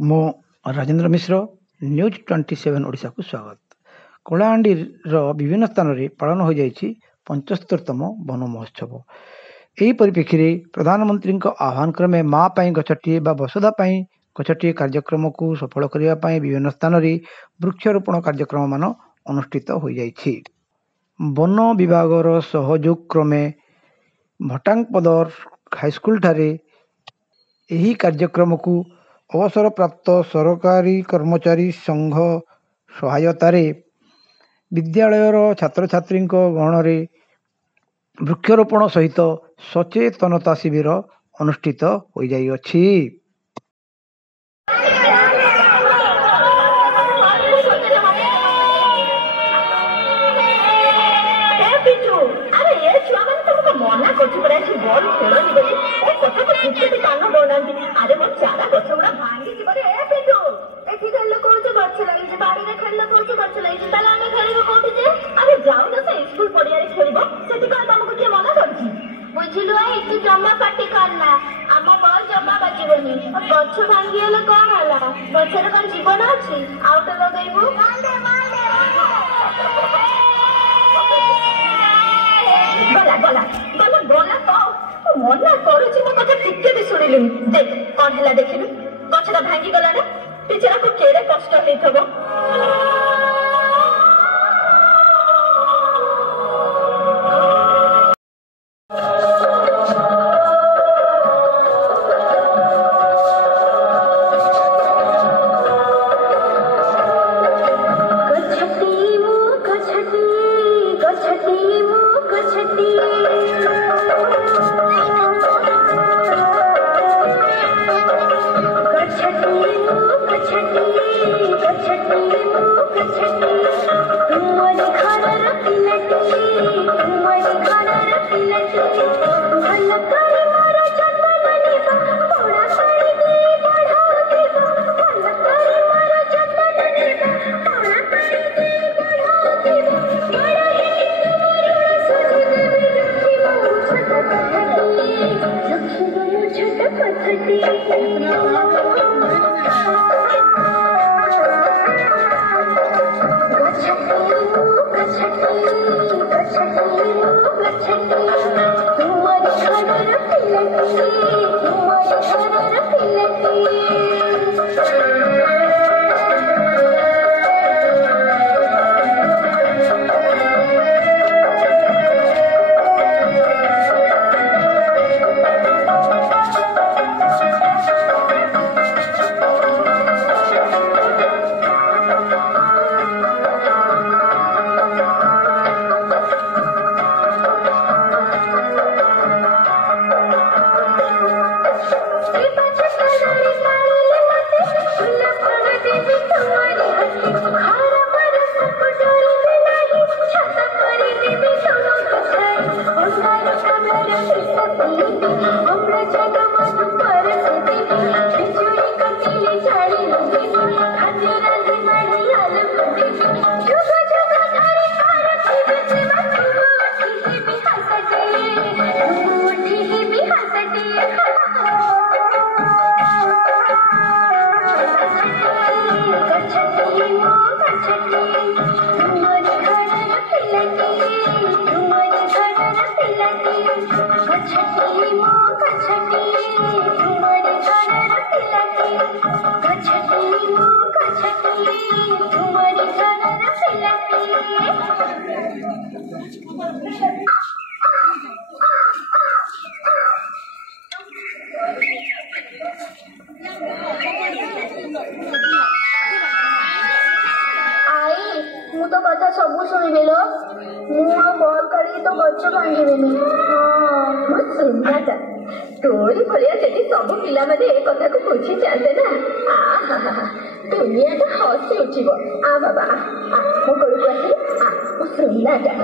मो राजेंद्र मिश्र न्यूज 27 ओडिशा को स्वागत। कलाहांडी विभिन्न स्थान में पालन हो जाइछि 75तम वन महोत्सव। यही परिप्रेक्षी में प्रधानमंत्री आह्वान क्रमे माँ पाई गछटिए बा वसुधा पाई गछटिए कार्यक्रम को सफल करने विभिन्न स्थान में वृक्षारोपण कार्यक्रम मान अनुष्ठित हो जाइछि। वन विभाग सहयोग क्रमे भटांगपदर हाईस्कल ठारे यही कार्यक्रम को अवसर प्राप्त सरकारी कर्मचारी संघ सहायतार विद्यालयर छात्र छात्री गहण वृक्षारोपण सहित सचेतनता शिविर अनुष्ठित हो जाइछि। जमा पार्टी करना आम बस जमा बाजबनी गछ भांगीगले कौन है गचर कौन जीवन अच्छी आउट लगेबू गला गला गला गला तो मना करूची मो कथा टिके भी सुनिलुनी देख कौन है देखिलु गछटा भांगी गला ना बिचारा को केरे कष्ट हेथबो। तोरी भलिया सेठी सब पिला माने ए कथा को पूछी जाते ना दुनिया तो हसी उठिबो आ बाबा मो करू आसी आ सुनना जा